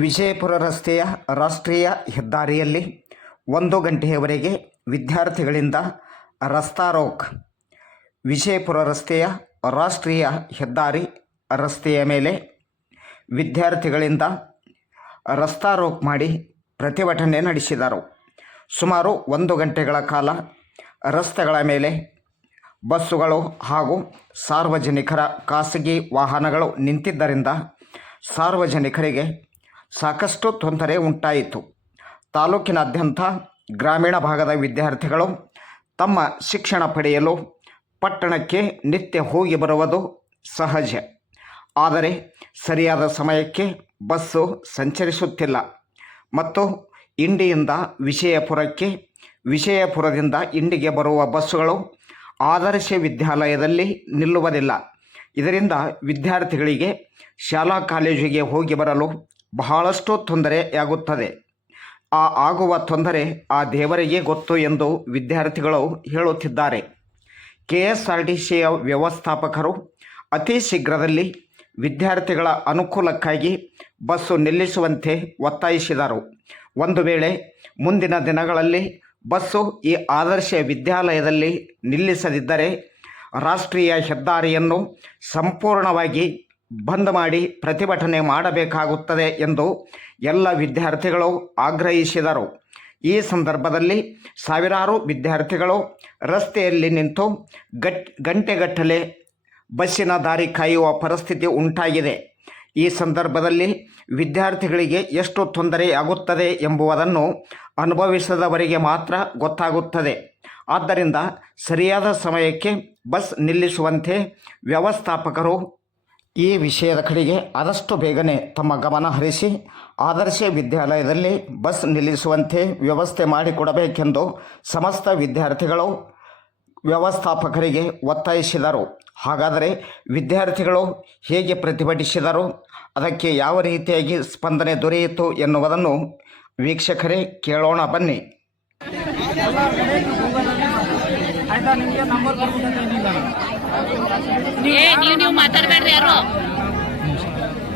ವಿಜಯಪುರ ರಸ್ತೆಯ ರಾಷ್ಟ್ರೀಯ ಹೆದ್ದಾರಿಯಲ್ಲಿ ಒಂದು ಗಂಟೆಯವರೆಗೆ ವಿದ್ಯಾರ್ಥಿಗಳಿಂದ ರಸ್ತಾರೋಕ್. ವಿಜಯಪುರ ರಸ್ತೆಯ ರಾಷ್ಟ್ರೀಯ ಹೆದ್ದಾರಿ ರಸ್ತೆಯ ಮೇಲೆ ವಿದ್ಯಾರ್ಥಿಗಳಿಂದ ರಸ್ತಾರೋಕ್ ಮಾಡಿ ಪ್ರತಿಭಟನೆ ನಡೆಸಿದರು. ಸುಮಾರು ಒಂದು ಗಂಟೆಗಳ ಕಾಲ ರಸ್ತೆಗಳ ಮೇಲೆ ಬಸ್ಸುಗಳು ಹಾಗೂ ಸಾರ್ವಜನಿಕರ ಖಾಸಗಿ ವಾಹನಗಳು ನಿಂತಿದ್ದರಿಂದ ಸಾರ್ವಜನಿಕರಿಗೆ ಸಾಕಷ್ಟು ತೊಂದರೆ ಉಂಟಾಯಿತು. ತಾಲೂಕಿನಾದ್ಯಂತ ಗ್ರಾಮೀಣ ಭಾಗದ ವಿದ್ಯಾರ್ಥಿಗಳು ತಮ್ಮ ಶಿಕ್ಷಣ ಪಡೆಯಲು ಪಟ್ಟಣಕ್ಕೆ ನಿತ್ಯ ಹೋಗಿ ಬರುವುದು ಸಹಜ. ಆದರೆ ಸರಿಯಾದ ಸಮಯಕ್ಕೆ ಬಸ್ಸು ಸಂಚರಿಸುತ್ತಿಲ್ಲ. ಮತ್ತು ಇಂಡಿಯಿಂದ ವಿಜಯಪುರಕ್ಕೆ ವಿಜಯಪುರದಿಂದ ಇಂಡಿಗೆ ಬರುವ ಬಸ್ಸುಗಳು ಆದರ್ಶ ವಿದ್ಯಾಲಯದಲ್ಲಿ ನಿಲ್ಲುವುದಿಲ್ಲ. ಇದರಿಂದ ವಿದ್ಯಾರ್ಥಿಗಳಿಗೆ ಶಾಲಾ ಕಾಲೇಜಿಗೆ ಹೋಗಿ ಬರಲು ಬಹಳಷ್ಟು ತೊಂದರೆಯಾಗುತ್ತದೆ. ಆ ಆಗುವ ತೊಂದರೆ ಆ ದೇವರಿಗೆ ಗೊತ್ತು ಎಂದು ವಿದ್ಯಾರ್ಥಿಗಳು ಹೇಳುತ್ತಿದ್ದಾರೆ. ಕೆ ಎಸ್ ಆರ್ ಟಿ ಸಿಯ ವ್ಯವಸ್ಥಾಪಕರು ಅತಿ ಶೀಘ್ರದಲ್ಲಿ ವಿದ್ಯಾರ್ಥಿಗಳ ಅನುಕೂಲಕ್ಕಾಗಿ ಬಸ್ಸು ನಿಲ್ಲಿಸುವಂತೆ ಒತ್ತಾಯಿಸಿದರು. ಒಂದು ವೇಳೆ ಮುಂದಿನ ದಿನಗಳಲ್ಲಿ ಬಸ್ಸು ಈ ಆದರ್ಶ ವಿದ್ಯಾಲಯದಲ್ಲಿ ನಿಲ್ಲಿಸದಿದ್ದರೆ ರಾಷ್ಟ್ರೀಯ ಹೆದ್ದಾರಿಯನ್ನು ಸಂಪೂರ್ಣವಾಗಿ ಬಂದ್ ಮಾಡಿ ಪ್ರತಿಭಟನೆ ಮಾಡಬೇಕಾಗುತ್ತದೆ ಎಂದು ಎಲ್ಲ ವಿದ್ಯಾರ್ಥಿಗಳು ಆಗ್ರಹಿಸಿದರು. ಈ ಸಂದರ್ಭದಲ್ಲಿ ಸಾವಿರಾರು ವಿದ್ಯಾರ್ಥಿಗಳು ರಸ್ತೆಯಲ್ಲಿ ನಿಂತು ಗಟ್, ಗಂಟೆಗಟ್ಟಲೆ ಬಸ್ಸಿನ ದಾರಿ ಕಾಯುವ ಪರಿಸ್ಥಿತಿ ಉಂಟಾಗಿದೆ. ಈ ಸಂದರ್ಭದಲ್ಲಿ ವಿದ್ಯಾರ್ಥಿಗಳಿಗೆ ಎಷ್ಟು ತೊಂದರೆಯಾಗುತ್ತದೆ ಎಂಬುದನ್ನು ಅನುಭವಿಸದವರಿಗೆ ಮಾತ್ರ ಗೊತ್ತಾಗುತ್ತದೆ. ಆದ್ದರಿಂದ ಸರಿಯಾದ ಸಮಯಕ್ಕೆ ಬಸ್ ನಿಲ್ಲಿಸುವಂತೆ ವ್ಯವಸ್ಥಾಪಕರು ಈ ವಿಷಯದ ಕಡೆಗೆ ಆದಷ್ಟು ಬೇಗನೆ ತಮ್ಮ ಗಮನ ಹರಿಸಿ ಆದರ್ಶ ವಿದ್ಯಾಲಯದಲ್ಲಿ ಬಸ್ ನಿಲ್ಲಿಸುವಂತೆ ವ್ಯವಸ್ಥೆ ಮಾಡಿಕೊಡಬೇಕೆಂದು ಸಮಸ್ತ ವಿದ್ಯಾರ್ಥಿಗಳು ವ್ಯವಸ್ಥಾಪಕರಿಗೆ ಒತ್ತಾಯಿಸಿದರು. ಹಾಗಾದರೆ ವಿದ್ಯಾರ್ಥಿಗಳು ಹೇಗೆ ಪ್ರತಿಭಟಿಸಿದರು? ಅದಕ್ಕೆ ಯಾವ ರೀತಿಯಾಗಿ ಸ್ಪಂದನೆ ದೊರೆಯಿತು ಎನ್ನುವುದನ್ನು ವೀಕ್ಷಕರೇ ಕೇಳೋಣ ಬನ್ನಿ. ಆಯ್ತಾ ನಿಮಗೆ ನಂಬರ್ ಬರ್ಬೇಕಂತ ನೀವು ನೀವು ಮಾತಾಡಬೇಡ್ರಿ ಯಾರು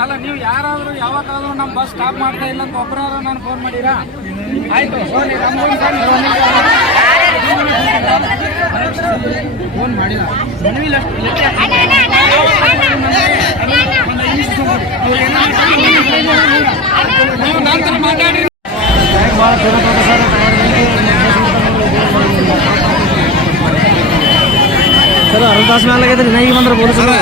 ಅಲ್ಲ ನೀವು ಯಾರಾದ್ರೂ ಯಾವತ್ತಾದ್ರೂ ನಮ್ಮ ಬಸ್ ಸ್ಟಾಪ್ ಮಾಡ್ತಾ ಇಲ್ಲ ಅಂತ ಒಬ್ಬರಾದ್ರೂ ನಾನು ಫೋನ್ ಮಾಡಿರಾ ಆಯ್ತು ಫೋನ್ ಫೋನ್ ಮಾಡಿಲ್ಲ ನೀವು ನಂತರ ಮಾತಾಡಿ ಸರ್ ಅರ್ಧ ತಾಸು ಮೇಲೆ ಆಗೈತೆ ರೀ ಈಗ ಬಂದ್ರೆ ಪೊಲೀಸರು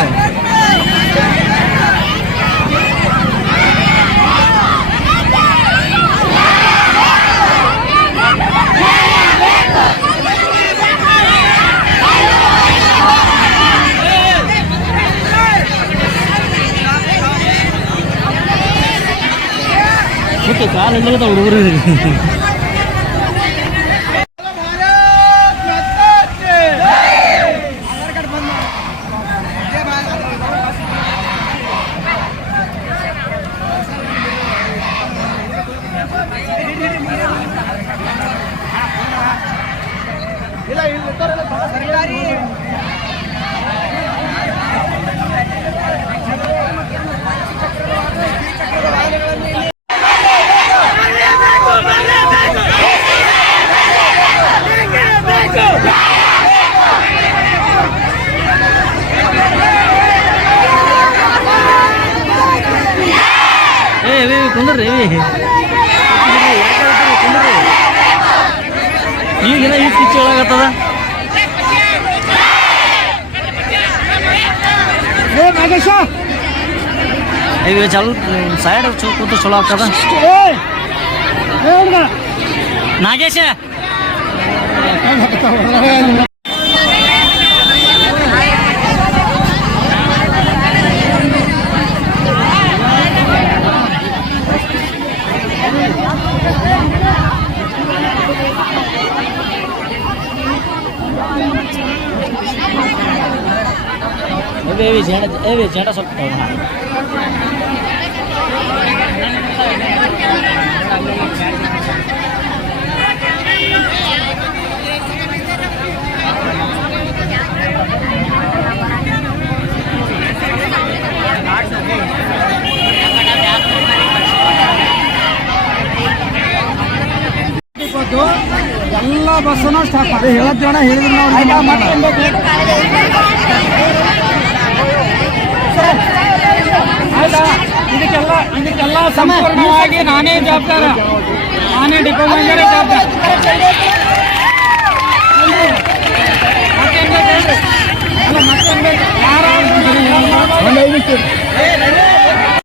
ಓಕೆ ಕಾಲು ಎಲ್ಲ ಹುಡುಗರು ಕುಂದ್ರಿ ಈಗಿನ ಈ ಪಿಚ್ ಒಳಗತ್ತದ ಈಗ ಚಲ್ ಸೈಡ್ ಕೂತು ಚಲೋ ಆಗ್ತದ ನಾಗೇಶ ಏ ಎಲ್ಲ ಬಸ್ಸನ್ನು ಸ್ಟಾಪ್ ಮಾಡಿ. ಹೇಳೋದು ಜನ ಹೇಳಿದ್ರು ನಾವು जाएगी नाने जॉब करा नाने डिपो में करे जॉब करा